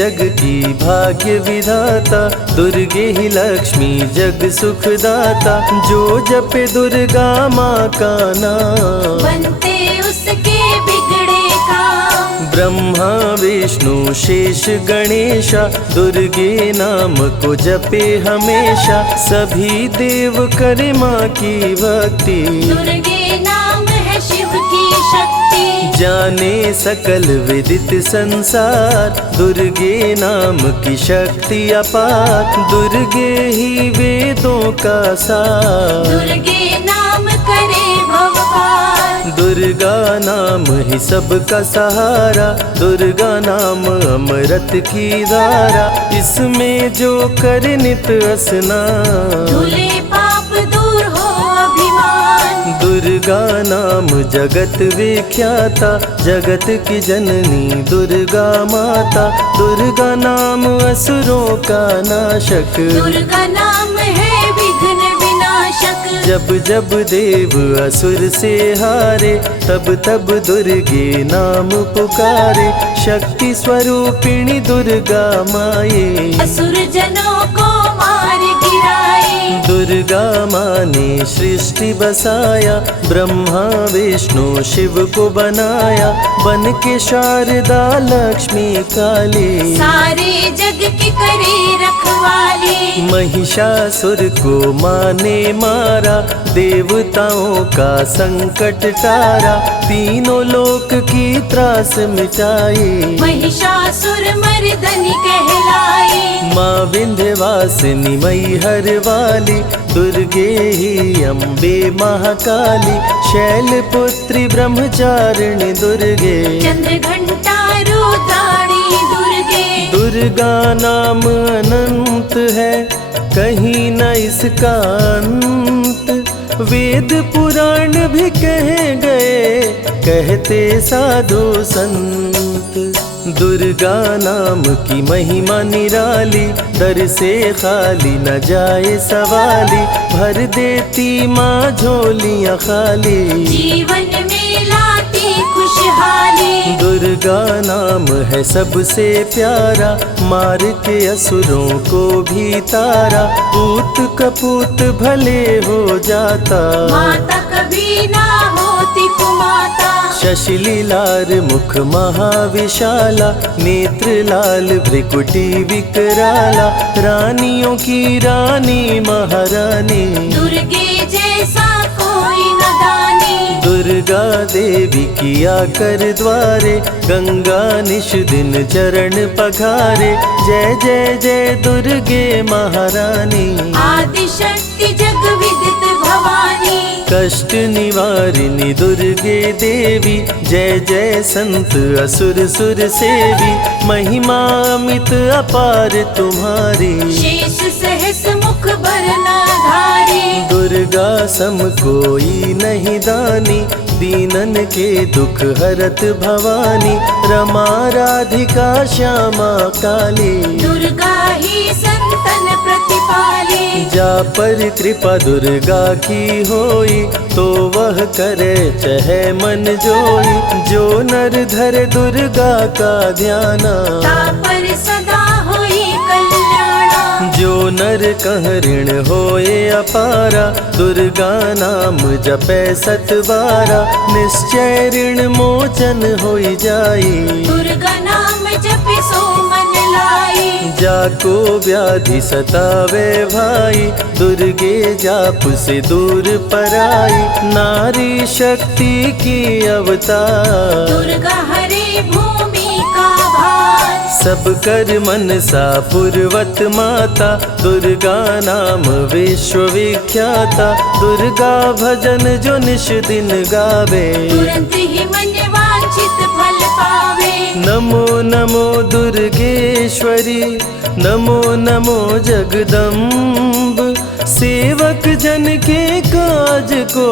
जग की भाग्य विधाता, दुर्गे ही लक्ष्मी जग सुखदाता। जो जपे दुर्गा माँ का नाम, बनते उसके बिगड़े काम। ब्रह्मा विष्णु शेष गणेशा, दुर्गे नाम को जपे हमेशा। सभी देव करे माँ की भक्ति, दुर्गे नाम है शिव की शक्ति। जाने सकल विदित संसार, दुर्गे नाम की शक्ति अपार। दुर्गे ही वेदों का सार, दुर्गे नाम करे भव पार। दुर्गा नाम ही सबका सहारा, दुर्गा नाम अमृत की धारा। इसमें जो करे नित स्नान, धुले पाप दूर हो अभिमान। दुर्गा नाम जगत विख्याता, जगत की जननी दुर्गा माता। दुर्गा नाम असुरों का नाशक, दुर्गा नाम है विघ्न विनाशक। जब जब देव असुर से हारे, तब तब दुर्गे नाम पुकारे। शक्ति स्वरूपिणी दुर्गा माये, असुर जनों को मार गिराए। दुर्गा माँ ने सृष्टि बसाया, ब्रह्मा विष्णु शिव को बनाया। बन के शारदा लक्ष्मी काली, सारे जग की करे रखवाली। महिषासुर को माँ ने मारा, देवताओं का संकट टारा। तीनों लोक की त्रास मिटाई, महिषासुर मर्दनी कहलाई। माँ विंध्यवासिनी मैहर वाली, दुर्गे ही अम्बे महाकाली। शैलपुत्री ब्रह्मचारिणी दुर्गे, चंद्र घंटा रुद्राणी दुर्गे। दुर्गा नाम अनंत है, कहीं न इसका अंत। वेद पुराण भी कह गए, कहते साधु संत। दुर्गा नाम की महिमा निराली, दर से खाली न जाए सवाली। भर देती माँ झोलियाँ खाली, जीवन में लाती खुशहाली। दुर्गा नाम है सबसे प्यारा, मार के असुरों को भी तारा। पूत कपूत भले हो जाता, माता कभी ना होती कुमाता। शशिलीलार मुख महाविशाला, नेत्र लाल भ्रिकुटी विकराला। रानियों की रानी महारानी, दुर्गे जैसा कोई न दानी। दुर्गा देवी किया कर द्वारे, गंगा निश दिन चरण पखारे। जय जय जय दुर्गे महारानी, आदि शक्ति जग विदित भवानी। कष्ट निवारिणी दुर्गे देवी, जय जय संत असुर सुर सेवी। महिमा अमित अपार तुम्हारी, शेष सहस मुख बरनाधारी। दुर्गा सम कोई नहीं दानी, दीनन के दुख हरत भवानी। रमा राधिका श्यामा काली, दुर्गा ही संतन प्रतिपाली। जा पर कृपा दुर्गा की होई, तो वह करे चहे मन जोई। जो नर धरे दुर्गा का ध्याना, तापर सदा होई कल्याणा। जो नर कह ऋण होए अपारा, दुर्गा नाम जपे सत बारा। निश्चय ऋण मोचन होई जाई, दुर्गा नाम जपे सो मन लाई। जाको व्याधि सतावे भाई, दुर्गे जाप से दूर पराई। नारी शक्ति की अवतार, दुर्गा हरे भूमि का भार। सब कर मनसा पूर्वत माता, दुर्गा नाम विश्व विख्याता। दुर्गा भजन जो निश दिन गावे, तुरंत ही मन वांछित फल पावे। नमो नमो दुर्गेश्वरी, नमो नमो जगदम्ब। सेवक जन के काज को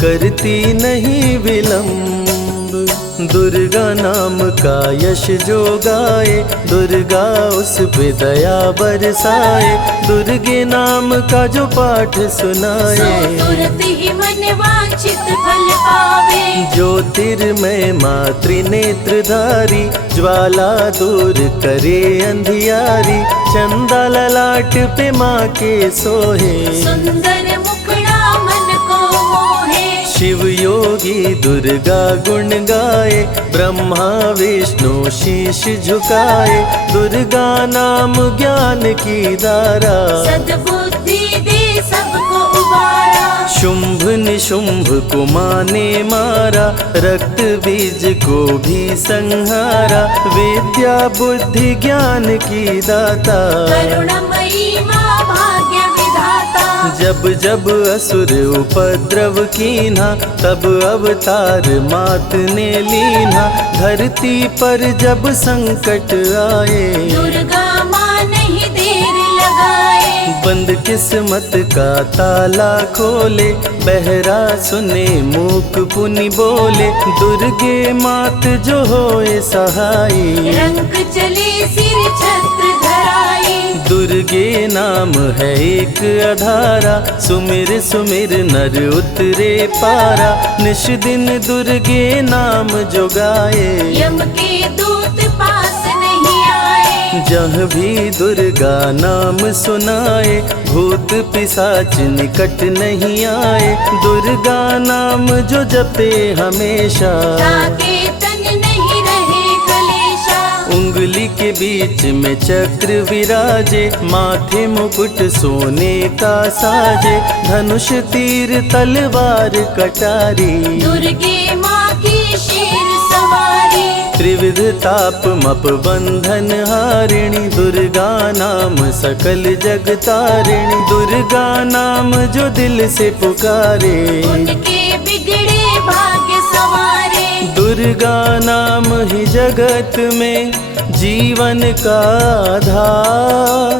करती नहीं विलम्ब। दुर्गा नाम का यश जो गाए, दुर्गा उस पे दया बरसाए। दुर्गे नाम का जो पाठ सुनाए, तुरंत ही मन वांछित फल पावे। ज्योतिर्मय मातृ नेत्रधारी, ज्वाला दूर करे अंधियारी। चंदा ललाट पे माँ के सोहे, सुंदर मुखड़ा मन को मोहे। शिव योगी दुर्गा गुण गाए, ब्रह्मा विष्णु शीश झुकाए। दुर्गा नाम ज्ञान की धारा, सद्बुद्धि दे सबको उबारा। शुंभ निशुंभ को माँ ने मारा, रक्त बीज को भी संहारा। विद्या बुद्धि ज्ञान की दाता, करुणमयी माँ भाग्य विधाता। जब जब असुर उपद्रव कीन्हा, तब अवतार मात ने लीन्हा। धरती पर जब संकट आए, दुर्गा माँ नहीं देर लगाए। बंद किस्मत का ताला खोले, बहरा सुने मूक पुनि बोले। दुर्गे मात जो होए सहाई, रंग चले सिर छत्र धराई। दुर्गे नाम है एक अधारा, सुमिर सुमिर नर उतरे पारा। निश दिन दुर्गे नाम जो गाए, यम के दूत पास नहीं आए। जहाँ भी दुर्गा नाम सुनाए, भूत पिशाच निकट नहीं आए। दुर्गा नाम जो जपे हमेशा, ताके तन नहीं रहे कलेशा। उंगली के बीच में चक्र विराजे, माथे मुकुट सोने का साजे। धनुष तीर तलवार कटारी, दुर्गे माँ की शेर सवारी। त्रिविध ताप मप बंधन हारिणी, दुर्गा नाम सकल जग तारिणी। दुर्गा नाम जो दिल से पुकारे, उनके बिगड़े भाग्य सवारे। दुर्गा नाम ही जगत में जीवन का आधार।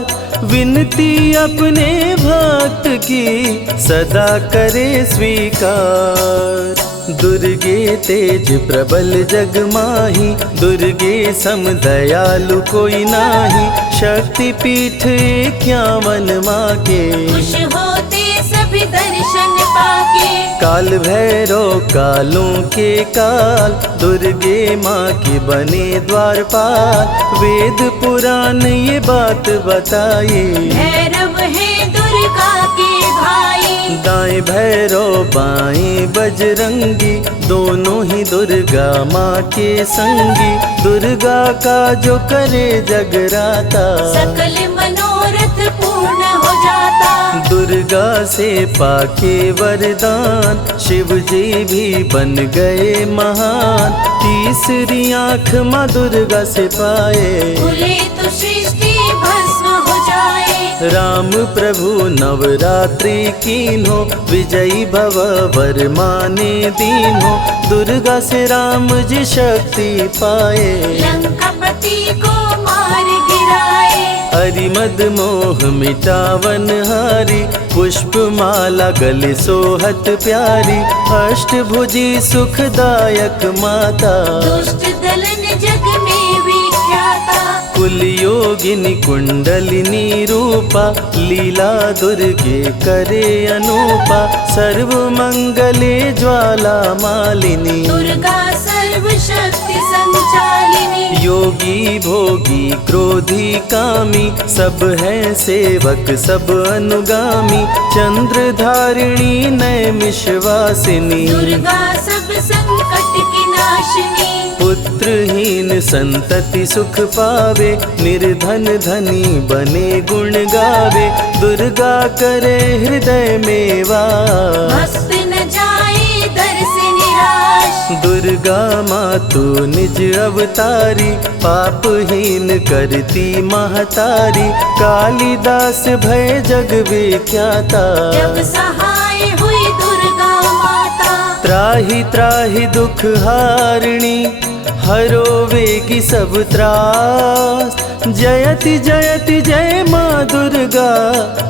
विनती अपने भक्त की सदा करे स्वीकार। दुर्गे तेज प्रबल जग माही, दुर्गे सम दयालु कोई नाही। शक्ति पीठ 51 माँ के, खुश होते सभी दर्शन पाके। काल भैरव कालों के काल, दुर्गे माँ के बने द्वारपाल। वेद पुराण ये बात बताए, भैरव है दुर्गा के भाई। दाएं भैरव बाएं बजरंगी, दोनों ही दुर्गा माँ के संगी। दुर्गा का जो करे जगराता, सकल मनोरथ पूर्ण हो जाता। दुर्गा से पाके वरदान, शिव जी भी बन गए महान। तीसरी आँख माँ दुर्गा से पाए, खुले तो सृष्टि भस्म हो जाए। राम प्रभु नवरात्रि कीन्हो, विजयी भव वर माने दीन्हो। दुर्गा से राम जी शक्ति पाए, लंकापति को मार गिराए। अरिमद मोह मिटावन हारी, पुष्प माला गले सोहत प्यारी। अष्टभुजी सुखदायक माता, दुष्ट दलन जग में विख्याता। कुल योगिनी कुंडलिनी रूपा, लीला दुर्गे करे अनूपा। सर्व मंगले ज्वाला मालिनी, दुर्गा सर्वशक्ति संचालिनी। योगी भोगी क्रोधी कामी, सब हैं सेवक सब अनुगामी। चंद्र धारिणी नैमिषवासिनी, दुर्गा सब संकट की नाशिनी। पुत्रहीन संतति सुख पावे, निर्धन धनी बने गुण गावे। दुर्गा करे हृदय में वास, भक्त न जाए दर से निराश। दुर्गा माँ तू निज अवतारी, पापहीन करती महतारी। कालिदास भय जग विख्याता, जब सहाय हुई दुर्गा माता। त्राहि त्राहि दुख हारिणी, हरो वेगी सब त्रास। जयति जयति जय माँ दुर्गा,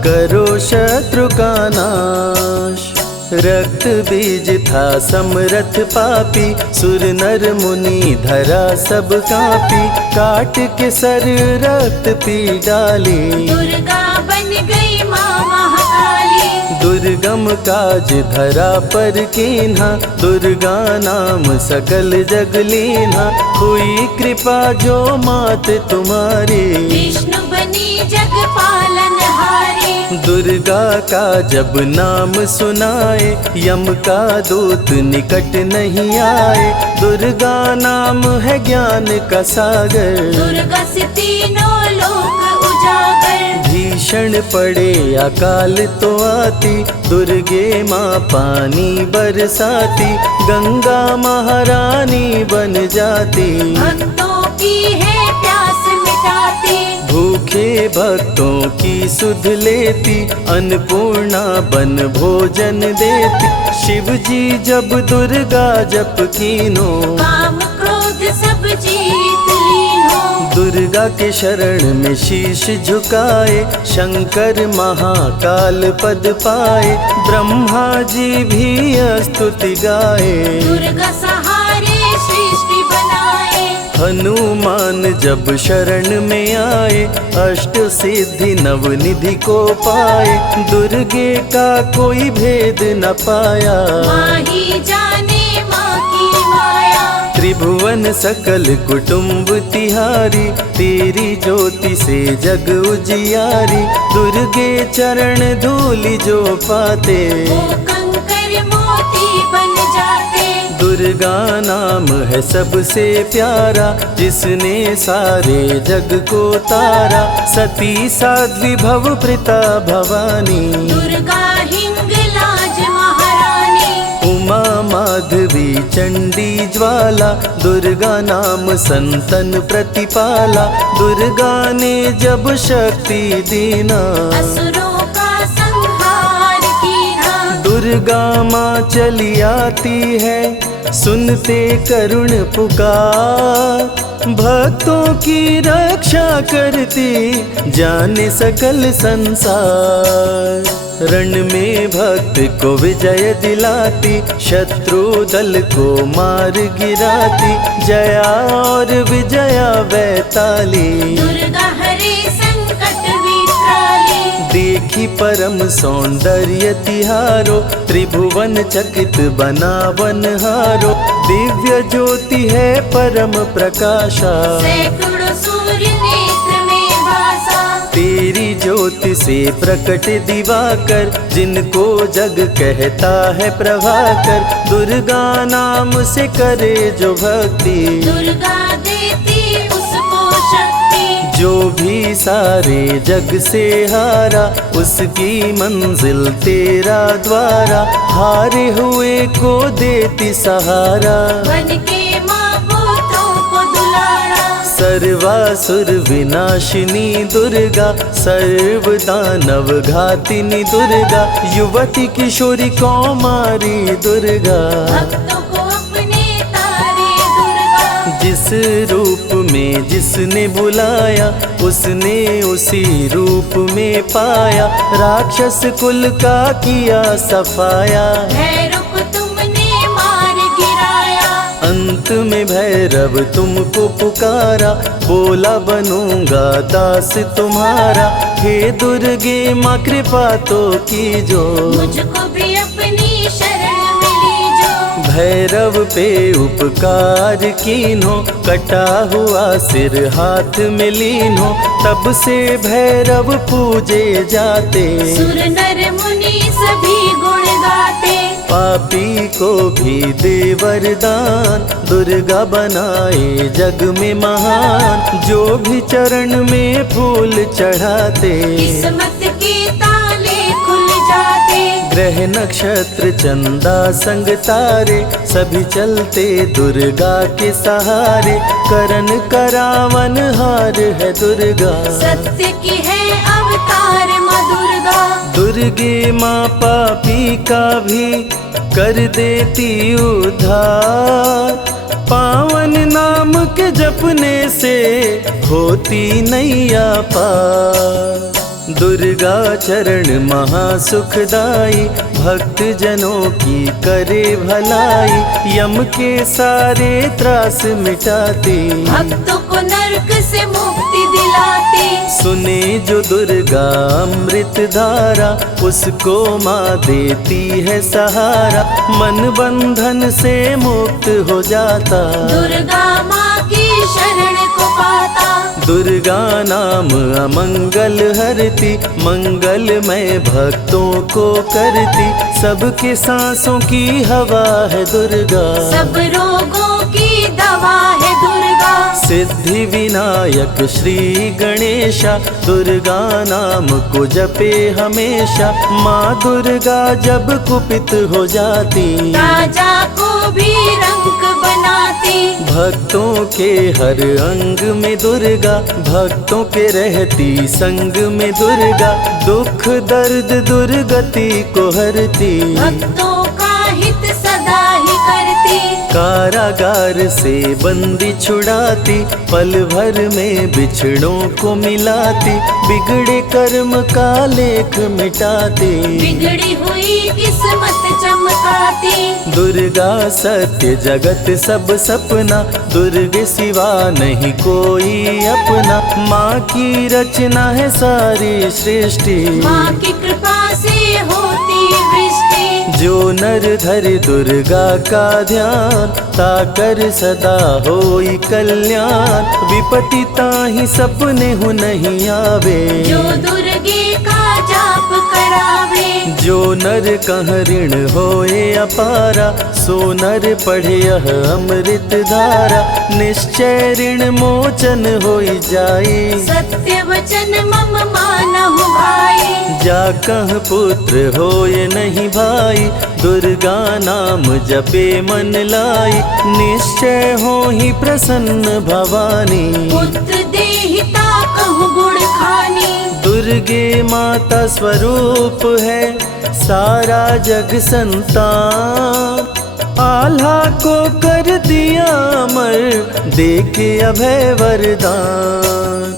करो शत्रु का नाश। रक्त बीज था समरथ पापी, सुर नर मुनि धरा सब कापी, काट के सर रक्त पी डाली, दुर्गा बन गई माँ महाकाली। दुर्गम काज धरा पर कीन्हा, दुर्गा नाम सकल जग लीन्हा, हुई कृपा जो मात तुम्हारी, विष्णु बनी जग पालन हारी। दुर्गा का जब नाम सुनाए, यम का दूत निकट नहीं आए, दुर्गा नाम है ज्ञान का सागर, दुर्गा से तीनों लोक उजागर। भीषण पड़े अकाल तो आती, दुर्गे माँ पानी बरसाती, गंगा महारानी बन जाती, भक्तों की है प्यास मिटाती, भूखे भक्तों की सुध लेती, अन्नपूर्णा बन भोजन देती, शिव जी जब दुर्गा जप कीनो, काम क्रोध सब जीत लीनो। दुर्गा के शरण में शीश झुकाए, शंकर महाकाल पद पाए, ब्रह्मा जी भी स्तुति गाए, दुर्गा सहारे सृष्टि बनाए। हनुमान जब शरण में आए, अष्ट सिद्धि नवनिधि को पाए, दुर्गे का कोई भेद न पाया, माँ ही जाने माँ की माया। त्रिभुवन सकल कुटुंब तिहारी, तेरी ज्योति से जग उजियारी, दुर्गे चरण धूलि जो पाते, वो कंकर मोती बन जाते। दुर्गा नाम है सबसे प्यारा, जिसने सारे जग को तारा, सती साध्वी भव प्रीता भवानी, दुर्गा हिंगलाज महारानी। उमा माधवी चंडी ज्वाला, दुर्गा नाम संतन प्रतिपाला, दुर्गा ने जब शक्ति दीना, असुरों का संहार कीना। दुर्गा माँ चली आती है, सुनते करुण पुकार, भक्तों की रक्षा करती, जाने सकल संसार, रण में भक्त को विजय दिलाती, शत्रु दल को मार गिराती, जया और विजया वैताली, दुर्गा हरे संकट विकराली। देखी परम सौंदर्य तिहारो, त्रिभुवन चकित बनावन हारो, दिव्य ज्योति है परम प्रकाशा, सैकड़ों सूर्य नेत्र में भासा। तेरी ज्योति से प्रकट दिवाकर, जिनको जग कहता है प्रभाकर, दुर्गा नाम से करे जो भक्ति, दुर्गा देती उसको शक्ति। जो भी सारे जग से हारा, उसकी मंजिल तेरा द्वारा, हारे हुए को देती सहारा, बन के माँ पुत्रों को दुलारा। सर्वासुर विनाशिनी दुर्गा, सर्व दानव घातिनी दुर्गा, युवती किशोरी कौमारी दुर्गा, भक्तों को अपने तारे दुर्गा। जिस रूप में जिसने बुलाया, उसने उसी रूप में पाया, राक्षस कुल का किया सफाया, भैरव को तुमने मार गिराया। अंत में भैरव तुमको पुकारा, बोला बनूंगा दास तुम्हारा, हे दुर्गे माँ कृपा तो कीजो, मुझको भी अपनी शरण में लीजो। भैरव पे उपकार कीन्हो, कटा हुआ सिर हाथ में लीन्हो, तब से भैरव पूजे जाते, सुर नर मुनि सभी गुण गाते। पापी को भी दे वरदान, दुर्गा बनाए जग में महान, जो भी चरण में फूल चढ़ाते, किस्मत के ताले खुल जाते। ग्रह नक्षत्र चंदा संग तारे, सभी चलते दुर्गा के सहारे, करन करावन हार है दुर्गा, सत्य की है अवतार माँ दुर्गा। दुर्गे माँ पापी का भी कर देती उद्धार, पावन नाम के जपने से होती नैया पार। दुर्गा चरण महासुखदाई, भक्त जनों की करे भलाई, यम के सारे त्रास मिटाती, भक्तों को नरक से मुक्ति दिलाती। सुने जो दुर्गा अमृत धारा, उसको माँ देती है सहारा, मन बंधन से मुक्त हो जाता, दुर्गा माँ की शरण को पाता। दुर्गा नाम अमंगल हरती, मंगलमय भक्तों को करती, सबके सांसों की हवा है दुर्गा, सब रोगों की दवा है दुर्गा। सिद्धि विनायक श्री गणेशा, दुर्गा नाम को जपे हमेशा, माँ दुर्गा जब कुपित हो जाती, राजा को भी रंक बनाती। भक्तों के हर अंग में दुर्गा, भक्तों के रहती संग में दुर्गा, दुख दर्द दुर्गति को हरती, भक्तों का हित सदा ही करती। कारागार से बंदी छुड़ाती, पल भर में बिछड़ों को मिलाती, बिगड़े कर्म का लेख मिटाती, बिगड़ी हुई किस्मत चमकाती। दुर्गा सत्य जगत सब सपना, दुर्गे सिवा नहीं कोई अपना, माँ की रचना है सारी सृष्टि, माँ की कृपा से होती वृष्टि। जो नर धरे दुर्गा का ध्यान, ताकर सदा होई कल्याण, विपत्ति ताहि सपने हो नहीं आवे, जो दुर्गे का जाप करावे। जो नर कह ऋण होए अपारा, सो नर पढ़े यह अमृत धारा, निश्चय ऋण मोचन होई जाए, सत्य वचन मम मानहु भाई। जा कह पुत्र होए नहीं भाई, दुर्गा नाम जपे मन लाई, निश्चय हो ही प्रसन्न भवानी, पुत्र देहिता कहूँ गुण खानी। दुर्गे माता स्वरूप है सारा जग संतान, आल्हा को कर दिया अमर, देके अभय वरदान,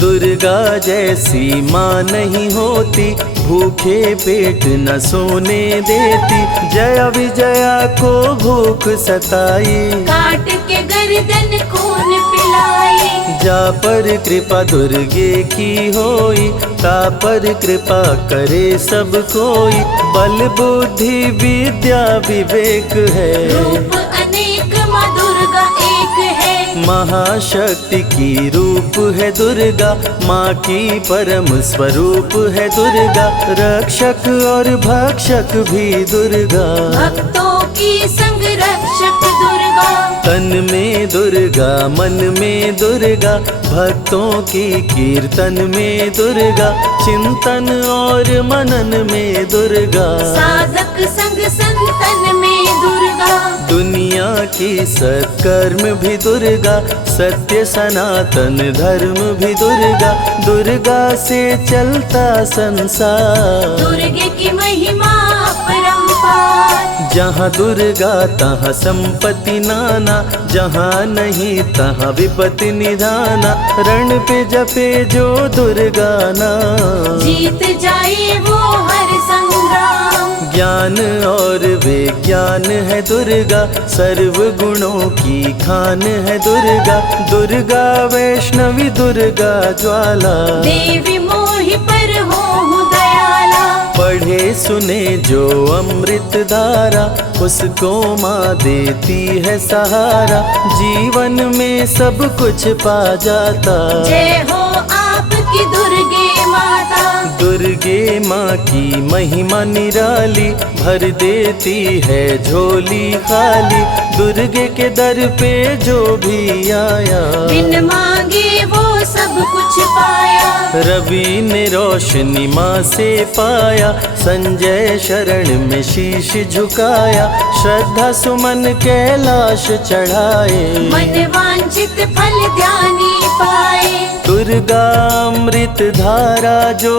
दुर्गा जैसी माँ नहीं होती, भूखे पेट न सोने देती, जया विजया को भूख सताई, काट के गर्दन खून पिलाई। जा पर कृपा दुर्गे की होई, ता पर कृपा करे सब कोई, बल बुद्धि विद्या विवेक है, रूप अनेक माँ दुर्गा एक है। महाशक्ति की रूप है दुर्गा, माँ की परम स्वरूप है दुर्गा, रक्षक और भक्षक भी दुर्गा, भक्तों की संग रक्षक दुर्गा। तन में दुर्गा मन में दुर्गा, भक्तों की कीर्तन में दुर्गा, चिंतन और मनन में दुर्गा, साधक संग संतन में दुर्गा। दुनिया की सत्कर्म भी दुर्गा, सत्य सनातन धर्म भी दुर्गा, दुर्गा से चलता संसार, दुर्गे की महिमा अपरंपार। जहाँ दुर्गा तहाँ संपत्ति नाना, जहाँ नहीं तहाँ विपत्ति निधाना, रण पे जपे जो दुर्गा नाम, जीत जाए वो हर संग्राम। ज्ञान और विज्ञान है दुर्गा, सर्व गुणों की खान है दुर्गा, दुर्गा वैष्णवी दुर्गा ज्वाला, देवी मोहि पर हो दयाला। पढ़े सुने जो अमृत धारा, उसको माँ देती है सहारा, जीवन में सब कुछ पा जाता, जय हो आपकी दुर्गे माता। दुर्गे माँ की महिमा निराली, भर देती है झोली खाली, दुर्गे के दर पे जो भी आया, बिन मांगे वो सब कुछ पाया। रवि ने रोशनी माँ से पाया, संजय शरण में शीश झुकाया, श्रद्धा सुमन कैलाश चढ़ाए, मन वांछित फल ध्यानी पाए। दुर्गा अमृत धारा जो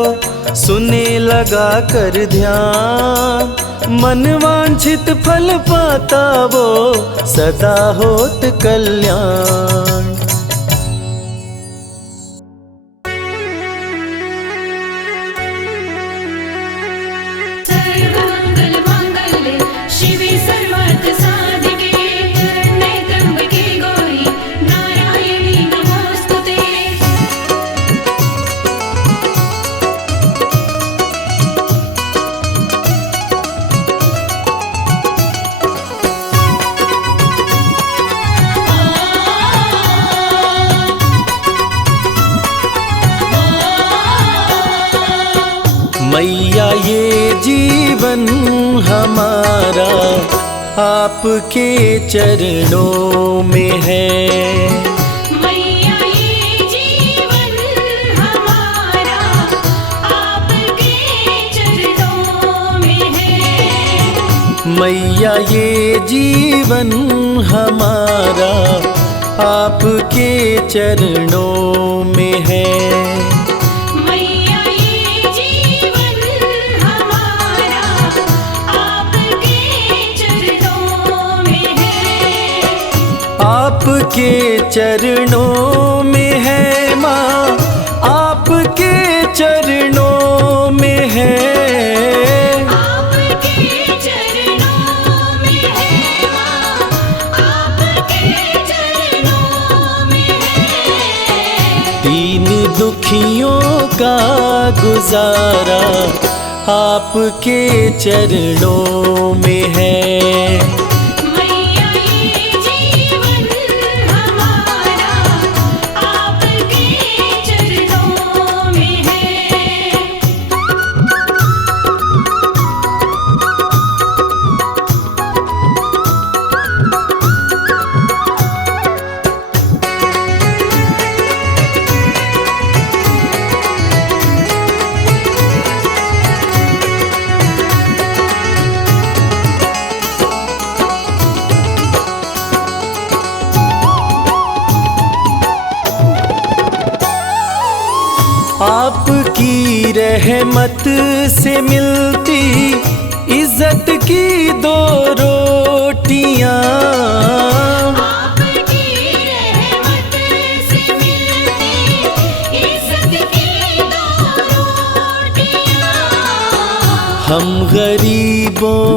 सुने लगा कर ध्यान, मन वांछित फल पाता वो सदा होत कल्याण। मैया ये जीवन हमारा आपके चरणों में है। मैया ये जीवन हमारा आपके चरणों में है। मैया ये जीवन हमारा आपके चरणों में है। मैया ये जीवन हमारा आपके चरणों में है। आपके चरणों में है माँ, आपके चरणों में है। आपके चरणों में है माँ, आपके चरणों में है। दीन दुखियों का गुजारा आपके चरणों में है। मैया ये जीवन हमारा आपके चरणों में है। आपकी रहमत से मिलती इज्जत की दो रोटियां। आपकी रहमत से मिलती इज्जत की दो रोटियां। हम गरीबों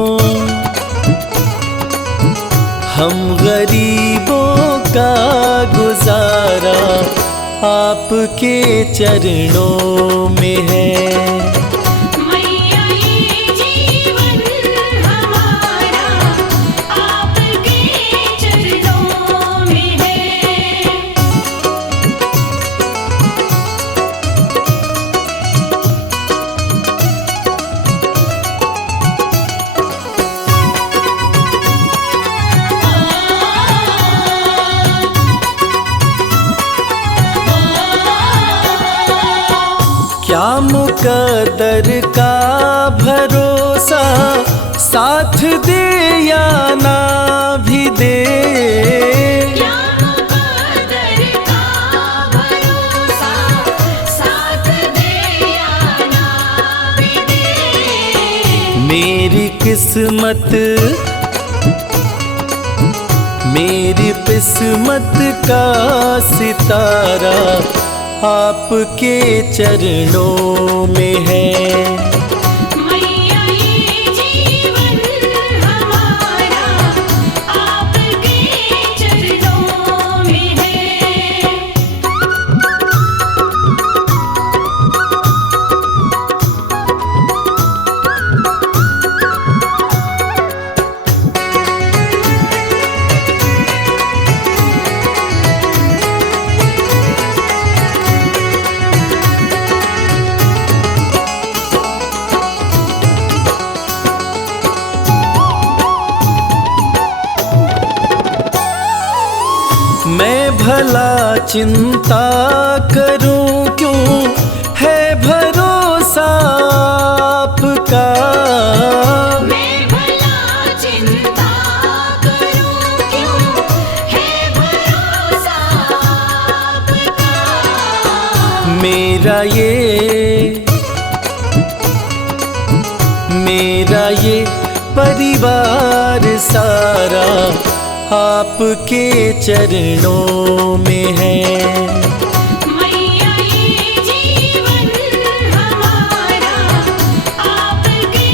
का गुजारा आपके चरणों में है। मैया ये जीवन हमारा आपके चरणों में है। क्या मुकद्दर का भरोसा साथ दे या ना भी दे। क्या मुकद्दर का भरोसा साथ दे या ना भी दे। मेरी किस्मत का सितारा आपके चरणों में है। मैया ये जीवन हमारा आपके चरणों में है। मैं भला चिंता करूं क्यों है भरोसा आपका। मैं भला चिंता करूं क्यों है भरोसा आपका। मेरा ये परिवार सारा आपके चरणों में है। मैया ये जीवन हमारा आपके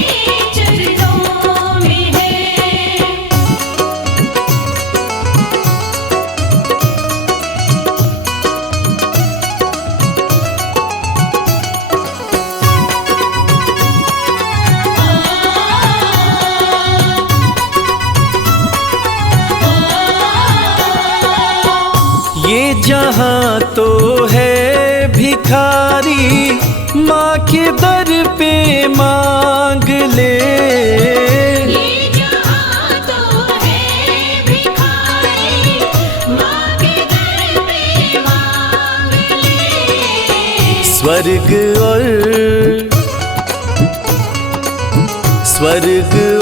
चरणों में है। ये जहां तो है भिखारी माँ के दर पे मांग ले। ये जहाँ तो है भिखारी, माँ के दर पे मांग ले। स्वर्ग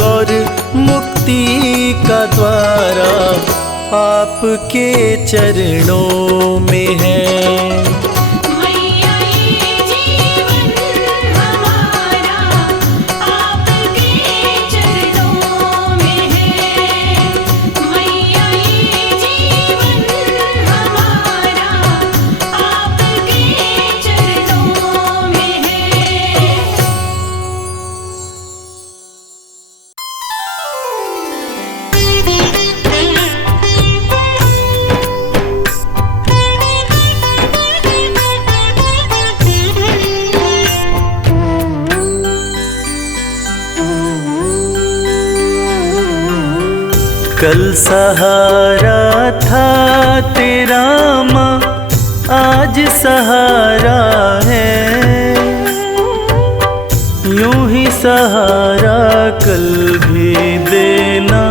और मुक्ति का द्वारा आपके चरणों में है। मैया ये जीवन हमारा आपके चरणों में है। मैया ये जीवन हमारा आपके चरणों में है। कल सहारा था तेरा माँ, आज सहारा है। यूं ही सहारा कल भी देना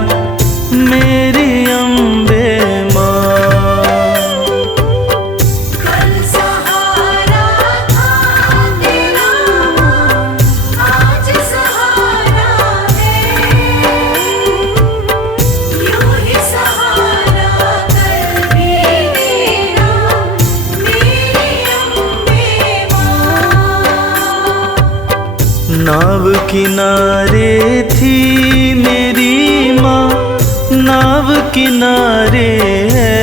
मेरी अम्बे माँ। कल सहारा था तेरा, आज सहारा है। यूं ही सहारा कल भी देना मेरी अम्बे माँ। नाव किनारे थी मेरी माँ, नाव किनारे है।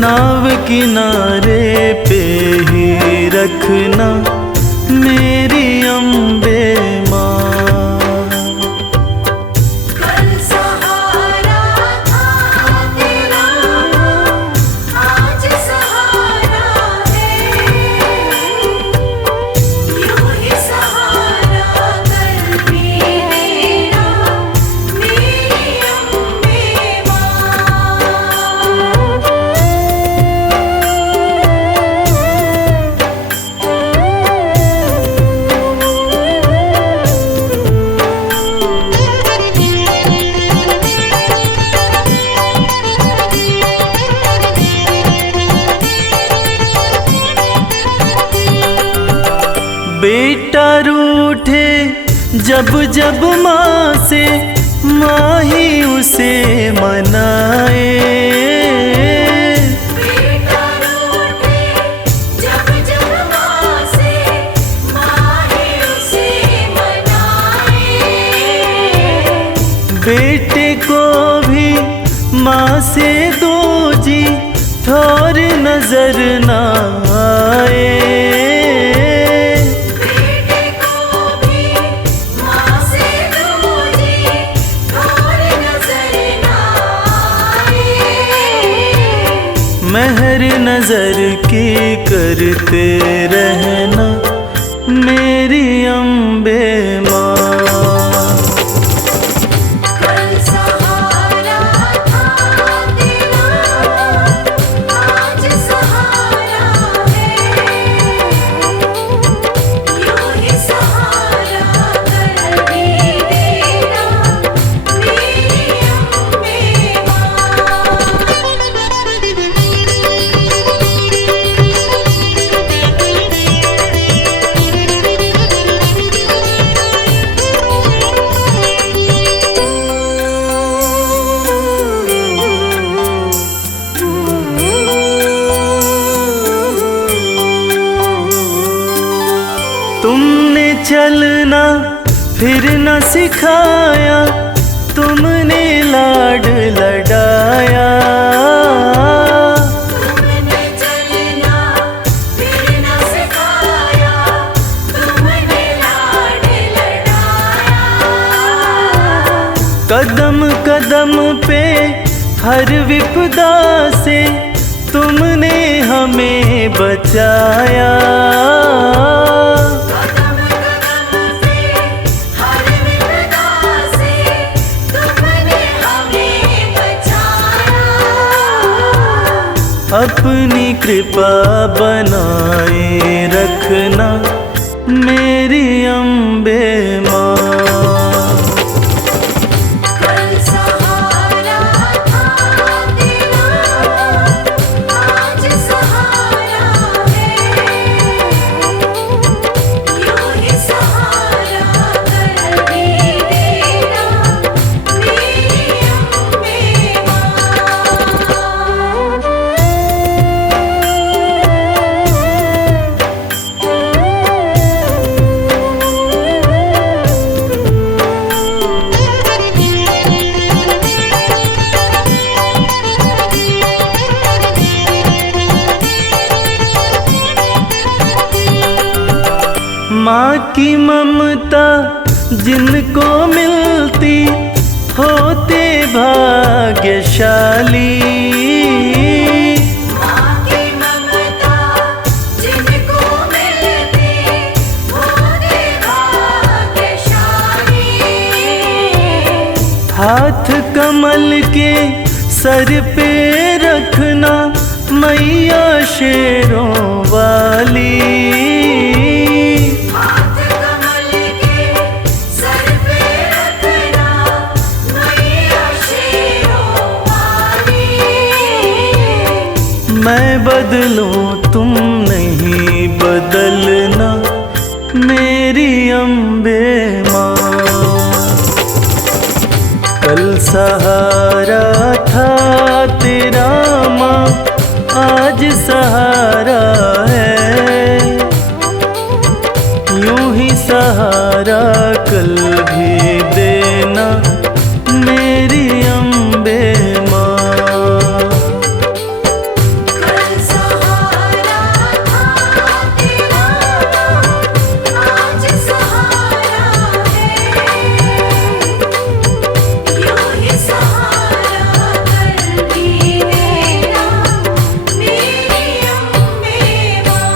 नाव किनारे पे ही रखना मेरी अम्बे माँ। कल सहारा था तेरा, आज सहारा है। यूं ही सहारा कल भी देना मेरी अम्बे माँ। बेटा रूठे जब जब माँ से, माँ ही उसे मनाए। बेटा रूठे जब जब माँ से, माँ ही उसे मनाए। बेटे को भी माँ से दो जी, थोर नजर ना आए। बेटे को भी माँ से दूजी और नजर ना आए। मेहर नजर की करते रहना मेरी अम्बे माँ। कल सहारा था तेरा, आज सहारा है। यूं ही सहारा कल भी देना मेरी अम्बे माँ। तुमने चलना फिर न सिखाया, तुमने लाड लडाया। तुमने चलना फिर न सिखाया, तुमने लाड लडाया। कदम कदम पे हर विपदा से तुमने हमें बचाया। कदम कदम पे हर विपदा से तुमने हमें बचाया। अपनी कृपा बनाए रखना मेरी अम्बे माँ। कल सहारा था तेरा, आज सहारा है, यूं ही सहारा कर भी देना मेरी अम्बे माँ। माँ की ममता जिनको मिलती होते भाग्यशाली। माँ की ममता जिनको मिलती होते भाग्यशाली। हाथ कमल के सर पे रखना मैया शेरों वाली। हाथ कमल के सर पे रखना मैया शेरों वाली। मैं बदलूं तुम नहीं बदलना मेरी अम्बे माँ। कल सहारा था तेरा माँ, आज सहारा है, यूं ही सहारा कल भी देना मेरी अम्बे माँ। कल सहारा था तेरा, आज सहारा है, यूं ही सहारा कर भी देना मेरी अम्बे माँ।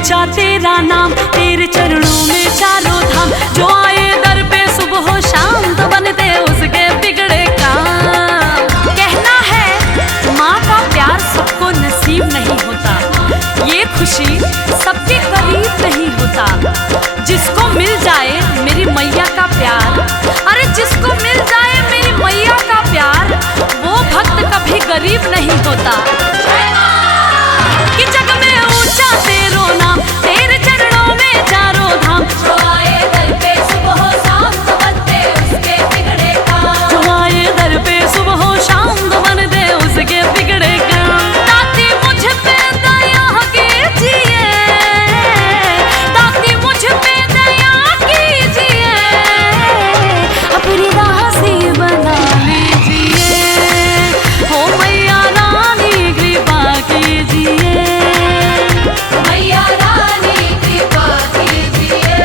ऊंचा तेरा नाम, तेरे चरणों में चारों धाम। जो आए दर पे सुबह हो शाम तो बनते उसके बिगड़े काम। कहना है माँ का प्यार सबको नसीब नहीं होता, ये खुशी सबके करीब नहीं होता। जिसको मिल जाए मेरी मैया का प्यार, अरे जिसको मिल जाए मेरी मैया का प्यार, वो भक्त कभी गरीब नहीं होता। कि जग में ऊंचा तेरो नाम, तेरे चरणों में चारों धाम। जो आए दर पे सुबह हो शाम तो बनते उसके बिगड़े काम। जो आए दर पे सुबह हो शाम तो बनते उसके बिगड़े काम। ताती मुझ पे दया कीजिए, ताती मुझ पे दया कीजिए, अपनी दासी बना लीजिए। हो मैया रानी कृपा कीजिए, मैया रानी कृपा कीजिए।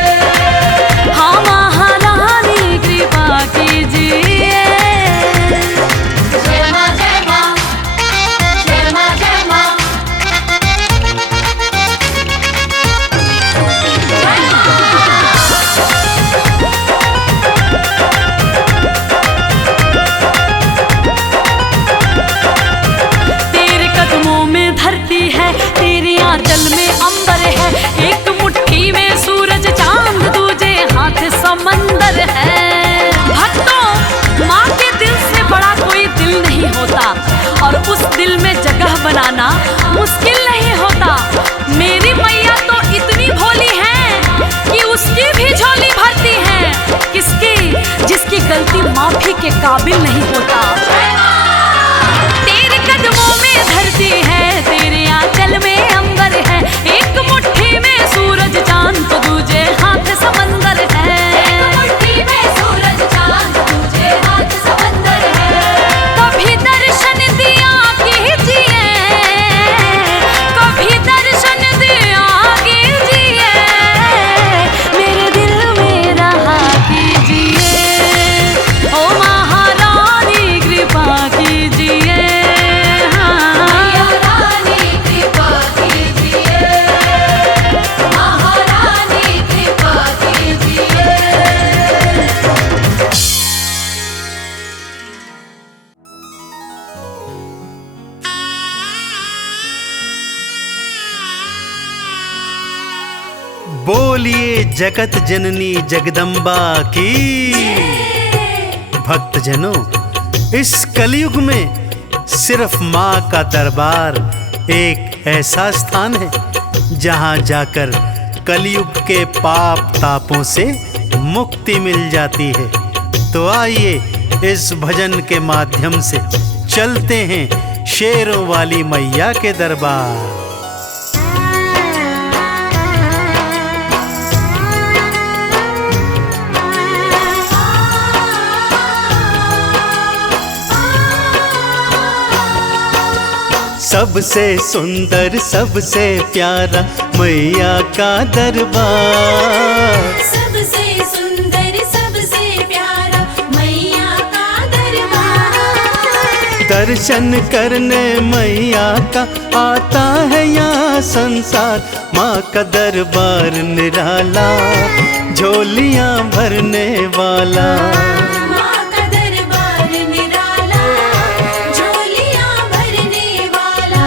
हाँ महारानी कृपा कीजिए। जय माँ जय माँ, जय माँ जय माँ। तेरे कदमों में धरती है, तेरे आंचल में अंबर है। एक मुट्ठी में सूरज चांद, दूजे हाथ समंदर है। भक्तों माँ के दिल से बड़ा कोई दिल नहीं होता, और उस दिल में जगह बनाना मुश्किल नहीं होता। मेरी मैया तो इतनी भोली है कि उसकी भी झोली भरती है। किसकी? जिसकी गलती माफी के काबिल नहीं होता। तेरे कदमों में धरती है, तेरे आंचल में अंबर है। एक मुट्ठी में सूरज चांद तो दूजे हाथ समंदर है। एक मुट्ठी में सूरज चांद, दूजे हाथ समंदर है। कभी दर्शन दिया कीजिए, कभी दर्शन दिया कीजिए, मेरे दिल में रहा कीजिए। ओ महारानी कृपा कीजिए, मैया रानी कृपा कीजिए। महारानी कृपा कीजिए। बोलिए जगत जननी जगदम्बा की। भक्तजनों, इस कलयुग में सिर्फ माँ का दरबार एक ऐसा स्थान है जहाँ जाकर कलयुग के पाप तापों से मुक्ति मिल जाती है। तो आइए इस भजन के माध्यम से चलते हैं शेरों वाली मैया के दरबार। सबसे सुंदर सबसे प्यारा मैया का दरबार। सबसे सुंदर सबसे प्यारा मैया का दरबार। दर्शन करने मैया का आता है यहाँ संसार। माँ का दरबार निराला, झोलियाँ भरने वाला। माँ का दरबार निराला, झोलियाँ भरने वाला।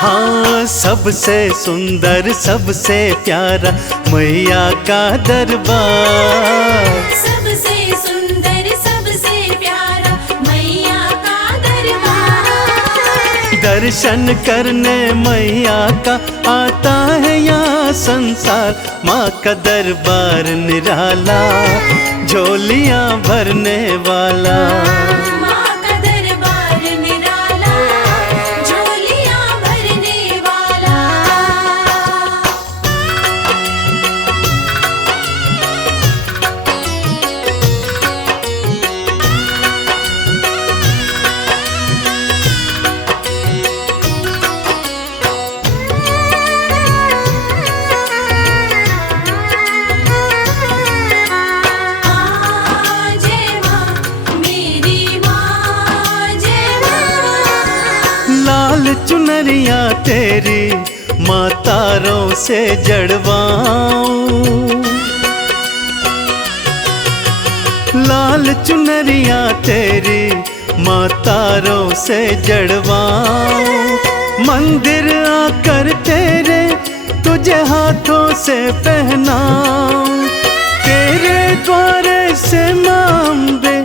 हाँ, सबसे सुंदर सबसे प्यारा मैया का दरबार। सबसे सुंदर सबसे प्यारा मैया का दरबार। दर्शन करने मैया का आता है यहाँ संसार। माँ का दरबार निराला, झोलियाँ भरने वाला। माँ का दरबार निराला, झोलियाँ भरने वाला। जय माँ मेरी माँ, जय माँ। लाल चुनरिया तेरी माँ तारों से जड़वाऊं। लाल चुनरिया तेरी माँ तारों से जड़वाऊं। मंदिर आकर तेरे तुझे हाथों से पहनाऊं। तेरे द्वारे से मांबे,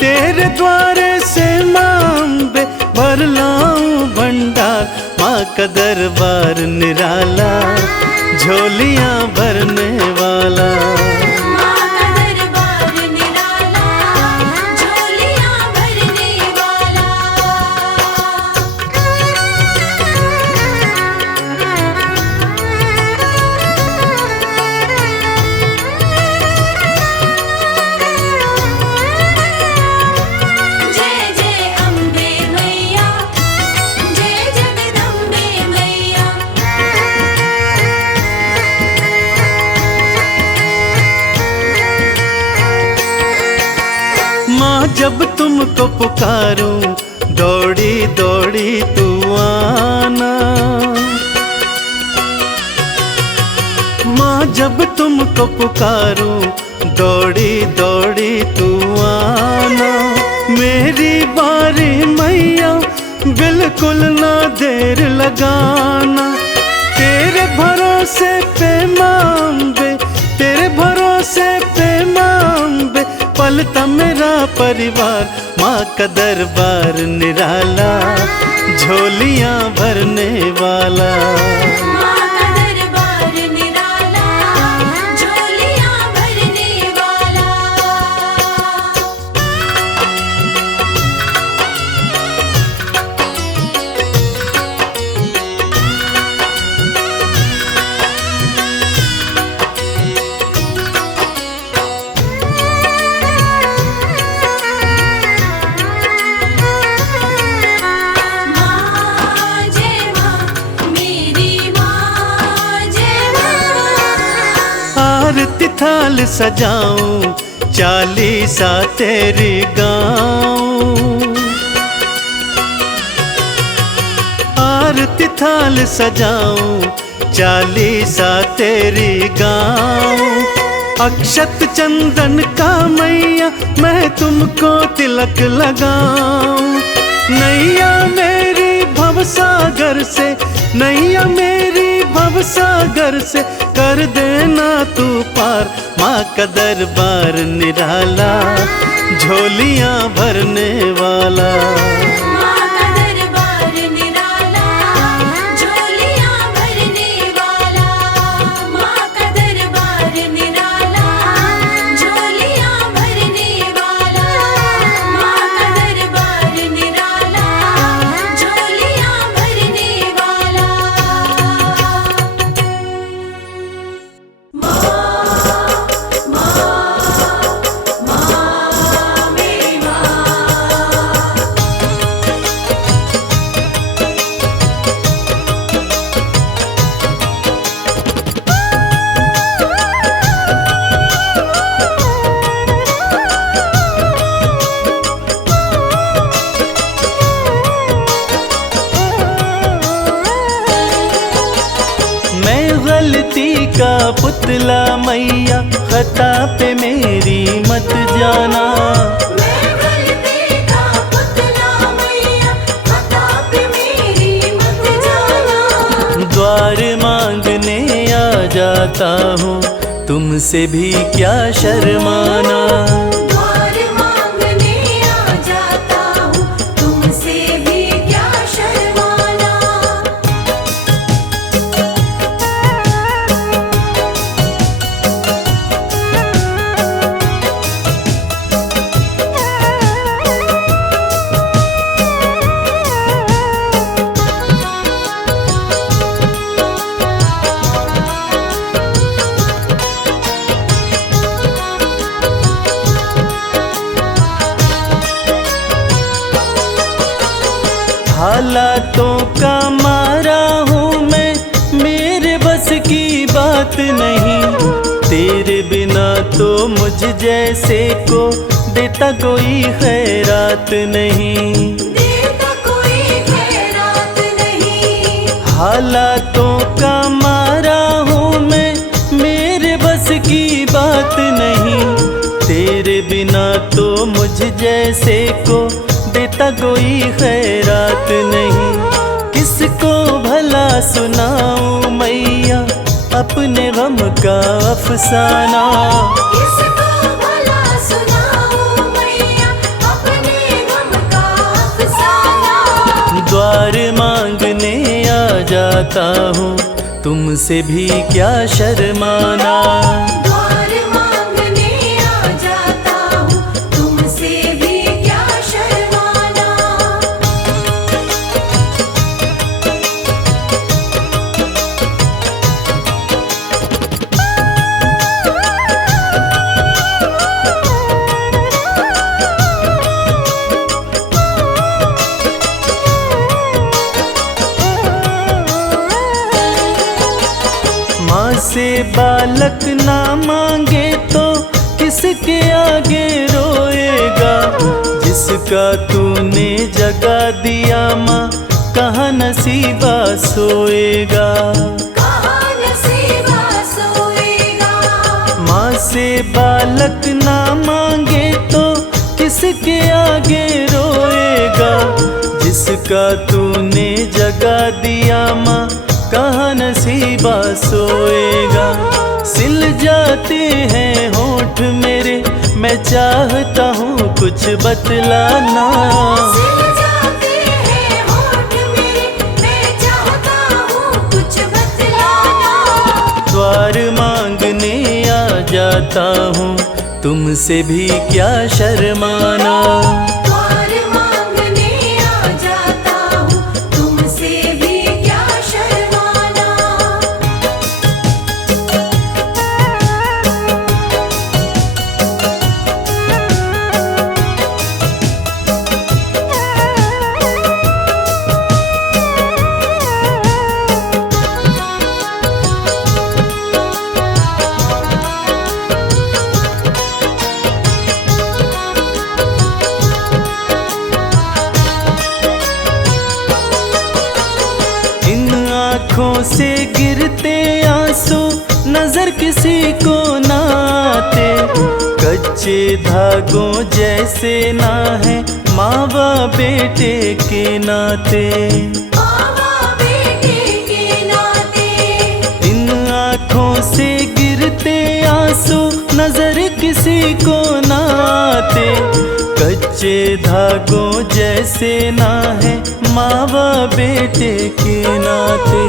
तेरे द्वारे से मांबे भर लाऊं भंडार। माँ का दरबार निराला, झोलियां भरने वाला। माँ का दरबार निराला, झोलियां भरने वाला। जय जय अम्बे मैया, जय जगदम्बे मैया। माँ जब तुमको पुकारूं, दौड़ी दौड़ी तू आना। माँ जब तुमको पुकारूं, दौड़ी दौड़ी तू आना। मेरी बारी मैया, बिल्कुल ना देर लगाना। तेरे भरोसे पे मांबे, तेरे भरोसे पे मांबे पलता मेरा परिवार। माँ का दरबार निराला, झोलियां भरने वाला। माँ का दरबार निराला, झोलियां भरने वाला। माँ जय माँ, मेरी माँ जय माँ। आरती थाल सजाऊं, चालीसा तेरी गाऊं। आरती थाल सजाऊं, चालीसा तेरी गाऊं। अक्षत चंदन का मैया मैं तुमको तिलक लगाऊं। नैया मेरी भवसागर से, नैया मेरी भवसागर से कर देना तू पार। माँ का दरबार निराला, झोलियां भरने वाला। माँ का दरबार निराला, झोलियां भरने वाला। माँ का दरबार निराला, झोलियां भरने वाला। माँ का दरबार निराला, झोलियां भरने वाला। माँ मेरी माँ। मैं गलती का पुतला मैया, खता पे मेरी मत जाना। मैं गलती का पुतला मैया, खता पे मेरी मत जाना। द्वार मांगने आ जाता हूँ, तुमसे भी क्या शर्माना। द्वार मांगने आ जाता हूँ, तुमसे भी क्या शर्माना। हालातों का मारा हूँ मैं, मेरे बस की बात नहीं। तेरे बिना तो मुझ जैसे को देता कोई खैरात नहीं। देता कोई खैरात नहीं। हालातों का तो मुझ जैसे को देता कोई खैरात नहीं। किसको भला सुनाऊं मैया अपने गम का अफसाना। किसको भला सुनाऊं मैया अपने गम का अफसाना। द्वार मांगने आ जाता हूँ तुमसे भी क्या शर्माना। द्वार मांगने आ जाता हूँ तुमसे भी क्या शर्माना। माँ से बालक ना मांगे तो किसके आगे रोएगा। जिसका तूने जगा दिया माँ कहाँ नसीबा सोएगा। कहाँ नसीबा सोएगा। माँ से बालक ना मांगे तो किसके आगे रोएगा। जिसका तूने जगा दिया माँ कहाँ नसीबा सोएगा। सिल जाते हैं होठ मेरे मैं चाहता हूँ कुछ बतलाना। सिल जाते हैं होठ मेरे मैं चाहता हूँ कुछ बतलाना। द्वार मांगने आ जाता हूँ तुमसे भी क्या शर्माना। द्वार मांगने आ जाता हूँ तुमसे भी क्या शर्माना। इन आँखों से गिरते आंसू नजर किसी को ना आते। कच्चे धागों जैसे ना है माँ बाप बेटे के नाते। मामा बेटे के नाते। इन आँखों से गिरते आंसू नजर किसी को ना आते। कच्चे धागों जैसे ना है माँ बाप बेटे के नाते।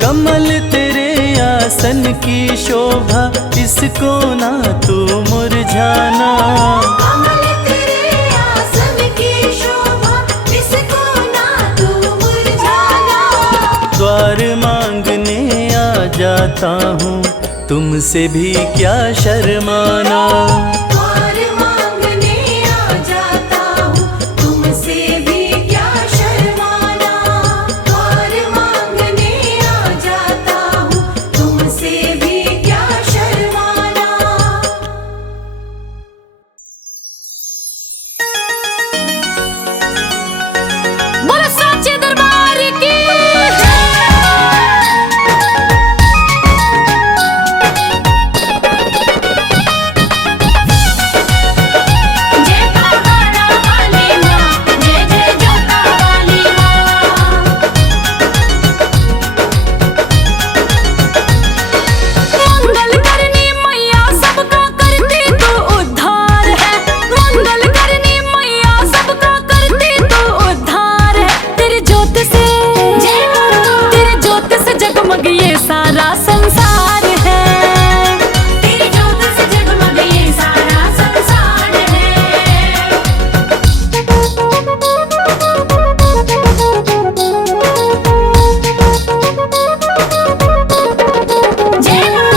कमल तेरे आसन की शोभा इसको ना तू मुरझाना। कमल तेरे आसन की शोभा इसको ना तू मुरझाना। द्वार मांगने आ जाता हूँ तुमसे भी क्या शर्माना। द्वार मांगने आ जाता हूँ तुमसे भी क्या शर्माना। द्वार मांगने आ जाता हूँ तुमसे भी क्या शर्माना। बोलो साचे दरबार की। जय पहाड़ा वाली माँ जय जय जोता वाली माँ। मंगल करनी मैया सबका करती तो उद्धार है। मंगल करनी मैया सबका करती तो उद्धार है। तेरी ज्योत से तेरी ज्योत से जगमग ये सारा संसार है। तेरी ज्योत से जगमग ये सारा संसार है। जय माँ।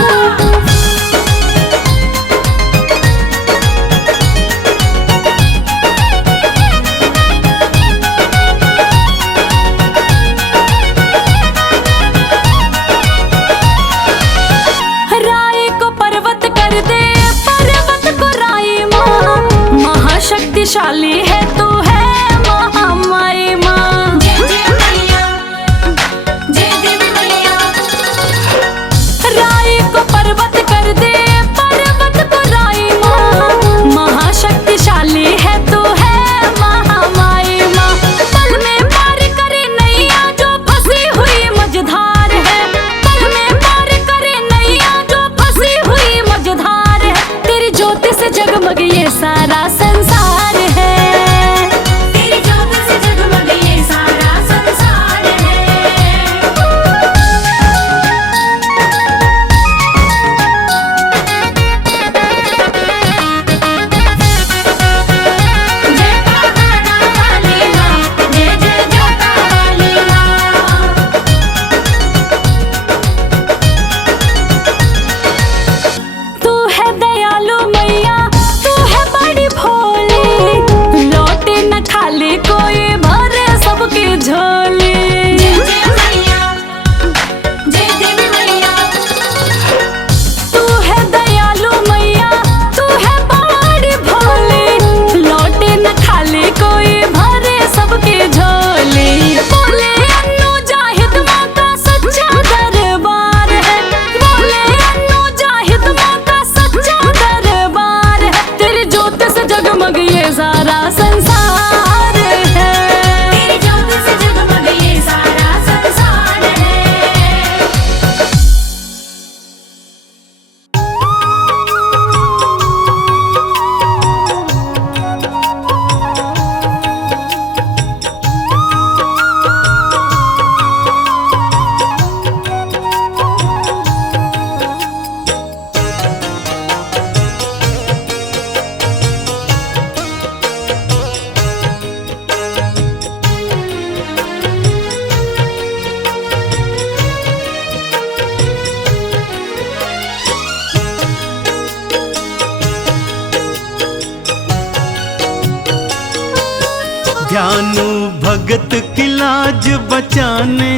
ध्यानु भगत की लाज बचाने,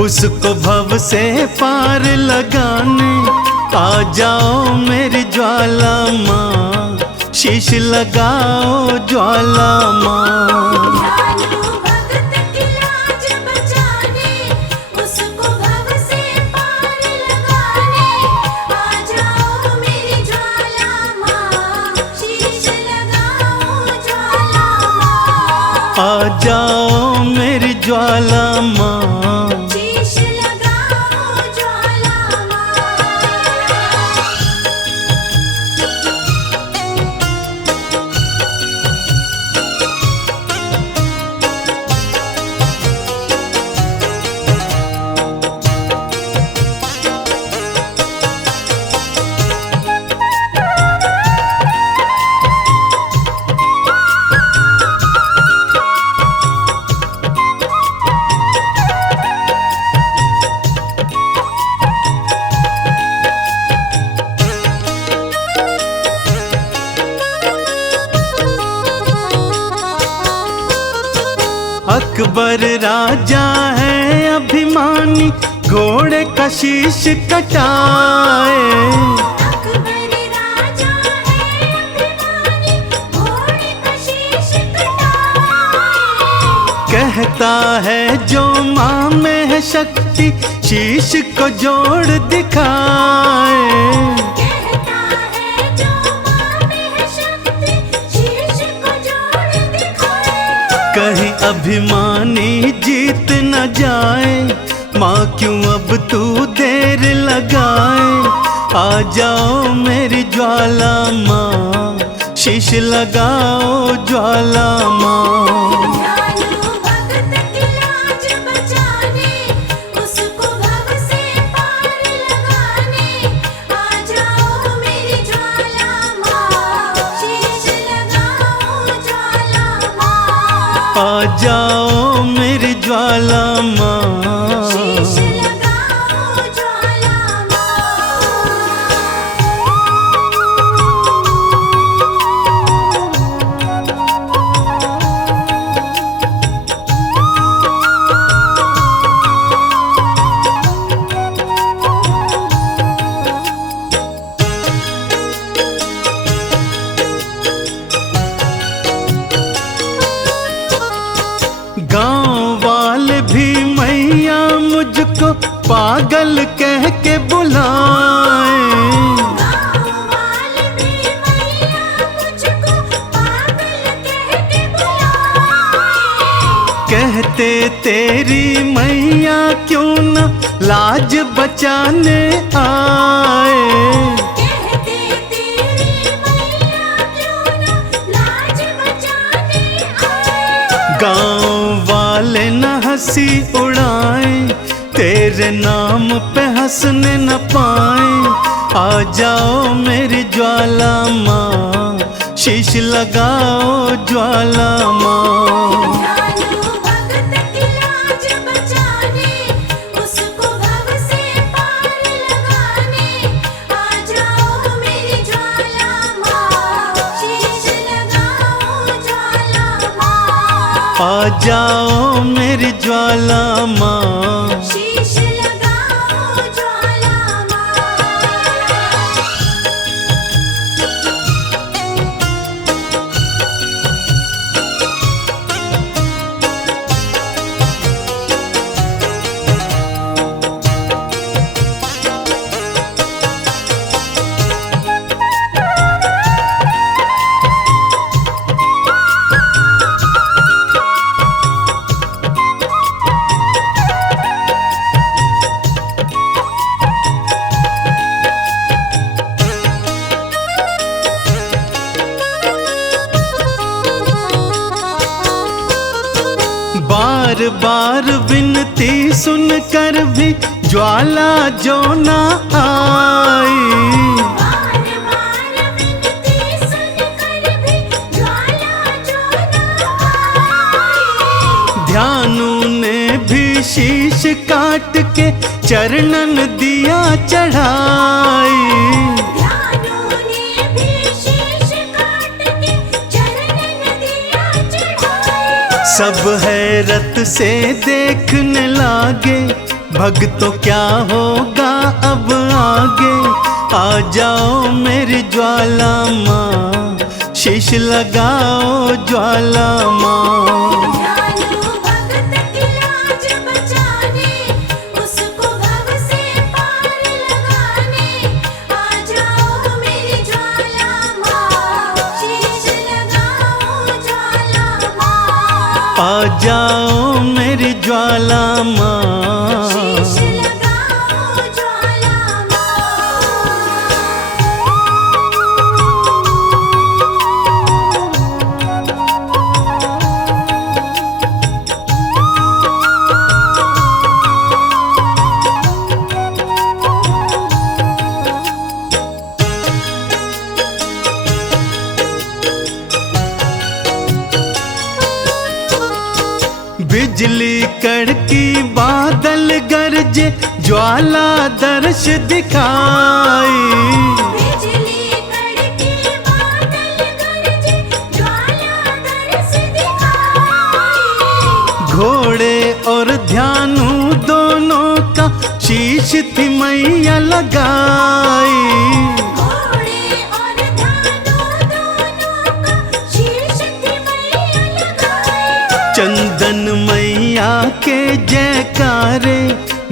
उसको भव से पार लगाने। आ जाओ मेरी ज्वाला माँ, शीश लगाओ ज्वाला माँ। ध्यानु भगत की लाज बचाने, उसको भव से पार लगाने। आ जाओ मेरी ज्वाला माँ, शीश लगाओ ज्वाला माँ। आ जाओ मेरी ज्वाला माँ, शीश लगाओ ज्वाला माँ। अकबर राजा है अभिमानी, घोड़े का शीश कटाए। अकबर राजा है अभिमानी, घोड़े का शीश कटाए। कहता है जो माँ में है शक्ति, शीश को जोड़ दिखाए। कहता है जो माँ में है शक्ति, शीश को जोड़ दिखाए। कहीं अभिमानी जीत न जाए, माँ क्यों अब तू देर लगाए। आ जाओ मेरी ज्वाला माँ, शीश लगाओ ज्वाला माँ। ध्यानु भगत की लाज बचाने, उसको भव से पार लगाने। आ जाओ मेरी ज्वाला माँ, शीश लगाओ ज्वाला माँ। आ जाओ मेरी ज्वाला माँ, शीश लगाओ ज्वाला माँ। गांव वाले भी मैया मुझको पागल कह के बुलाए। गाँव वाले भी मैया मुझको पागल कह के बुलाए। कहते तेरी मैया क्यों न लाज बचाने आए। कहते तेरी मैया क्यों न लाज बचाने आए। गांव वाले न हंसी उड़ाए, तेरे नाम पे हंसने न पाए। आ जाओ मेरी ज्वाला माँ, शीश लगाओ ज्वाला माँ। ध्यानु भगत की लाज बचाने, उसको भव से पार लगाने। आ जाओ मेरी ज्वाला माँ, शीश लगाओ ज्वाला माँ। आ जाओ मेरी ज्वाला माँ, शीश लगाओ ज्वाला माँ। बार बार विनती सुनकर भी ज्वाला जो न आई। बार बार विनती सुनकर भी ज्वाला जो न आई। ध्यानु ने भी शीश काट के चरणन दिया चढ़ाई। ध्यानु ने भी शीश काट के चरणन दिया चढ़ाई। सब हैरत से देखने लागे, भक्तों क्या होगा अब आगे। आ जाओ मेरी ज्वाला माँ, शीश लगाओ ज्वाला माँ। जालू भगत की लाज बचाने, उसको भव से पार लगाने। आ जाओ मेरी ज्वाला माँ, शीश लगाओ ज्वाला माँ। आ जाओ मेरी ज्वाला माँ। शीश लगाओ ज्वाला माँ। बिजली कड़की बादल गरजे, ज्वाला दर्श दिखाई। बिजली कड़की बादल गरजे, ज्वाला दर्श दिखाई। घोड़े और ध्यानु दोनों का शीश थी मैया लगाई। घोड़े और धानो दोनों का शीश थी मैया लगाई। चंदन मैया के जयकारे,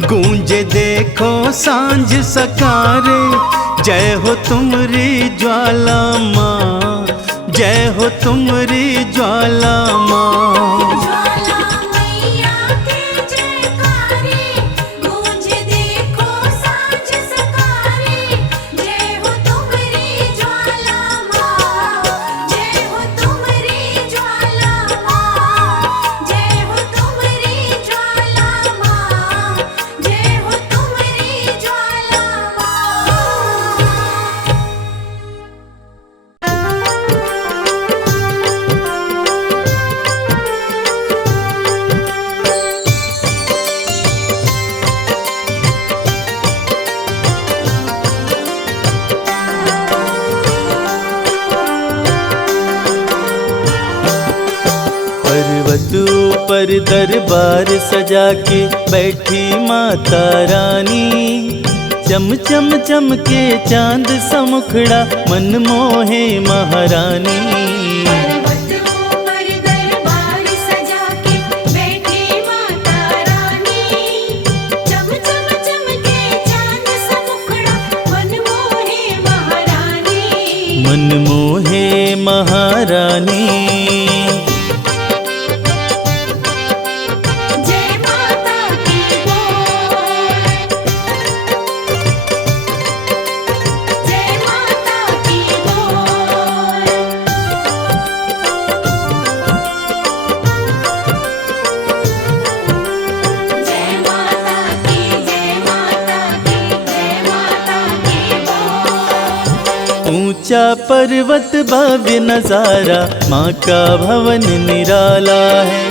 गूंजे देखो सांझ सकारे। जय हो तुमरी ज्वाला माँ, जय हो तुमरी ज्वाला माँ। ज्वाला मैया के जयकारे, गूंज देखो सांझ सकारे। जय हो तुमरी ज्वाला माँ, जय हो तुमरी ज्वाला माँ। जय हो तुमरी ज्वाला माँ, जय हो तुमरी ज्वाला माँ। पर्वत ऊपर दरबार सजा के बैठी माता रानी। चम चम चमके चांद सा मुखड़ा, मन मोहे महारानी। पर्वत ऊपर दरबार सजा के बैठी माता रानी। चम चम चमके चांद सा मुखड़ा, मन मोहे महारानी। मन मोहे महारानी। जय माता की बोल, जय माता की बोल। जय माता की, जय माता की, जय माता की बोल। ऊंचा पर्वत भव्य नजारा, माँ का भवन निराला है।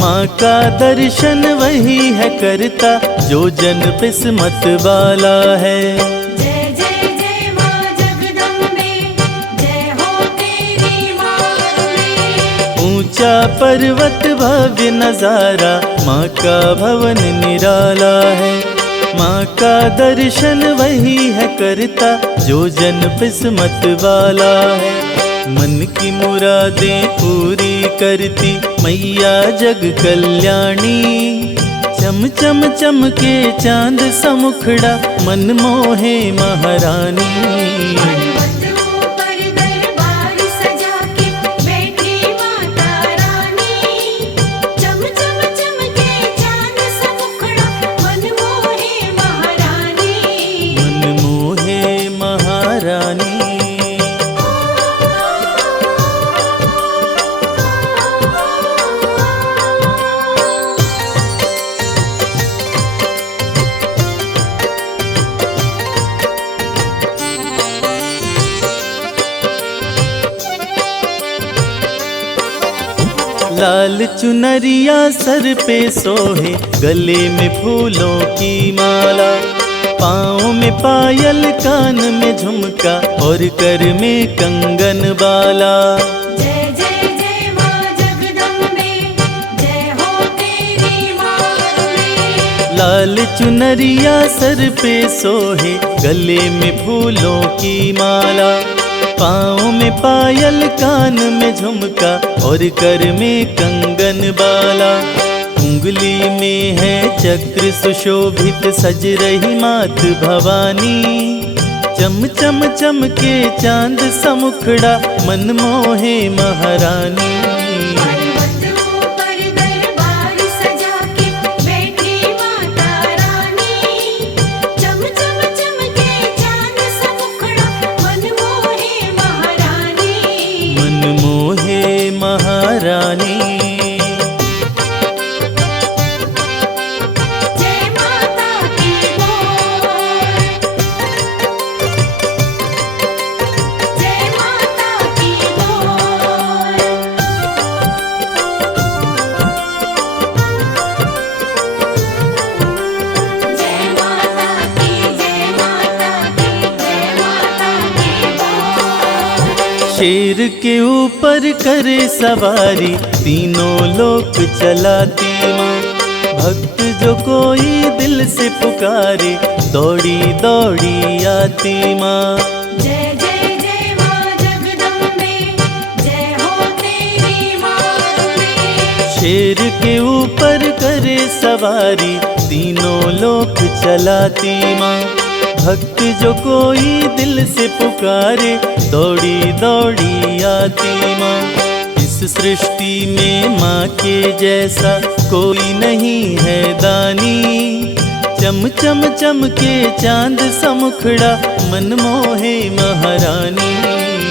माँ का दर्शन वही है करता, जो जन किस्मत वाला है। जय जय जय माँ जगदम्बे, जय हो तेरी माँ। ऊंचा पर्वत भव्य नजारा, माँ का भवन निराला है। माँ का दर्शन वही है करता, जो जन किस्मत वाला है। मन की मुरादें पूरी करती मैया जग कल्याणी। चम चम चमके चांद सा मुखड़ा, मन मोहे महारानी। पर्वत ऊपर दरबार सजा के बैठी माता रानी। चम चम चमके चांद सा मुखड़ा, मन मोहे महारानी। मन मोहे महारानी। लाल चुनरिया सर पे सोहे, गले में फूलों की माला। पाँव में पायल, कान में झुमका और कर में कंगन बाला। जय जय जय माँ जगदम्बे, लाल चुनरिया सर पे सोहे, गले में फूलों की माला, पाँव में पायल, कान में झुमका और कर में कंगन बाला। उंगली में है चक्र सुशोभित, सज रही मात भवानी। चम चम चमके चांद सा मुखड़ा, मन मोहे महारानी। पर्वतों पर दरबार सजा के बैठी माता रानी। चम चम चमके चांद सा मुखड़ा, मन मोहे महारानी। मन मोहे महारानी। जय माता की बोल, जय माता की बोल। जय माता की, जय माता की, जय माता की बोल। शेर के ऊपर करे सवारी, तीनों लोक चलाती माँ। भक्त जो कोई दिल से पुकारे, दौड़ी दौड़ी आती माँ। जय जय जय माँ जगदम्बे, जय हो तेरी माँ। शेर के ऊपर करे सवारी, तीनों लोक चलाती माँ। भक्त जो कोई दिल से पुकारे, दौड़ी दौड़ी आती माँ। इस सृष्टि में माँ के जैसा कोई नहीं है दानी। चम चम चमके चांद सा मुखड़ा, मन मोहे महारानी।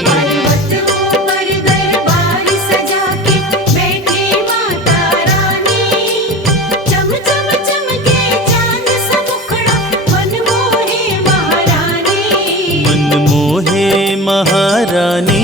पर्वतों पर दरबार सजा के बैठी माता रानी। चम चम चमके चांद सा मुखड़ा, मन मोहे महारानी। मन मोहे महारानी।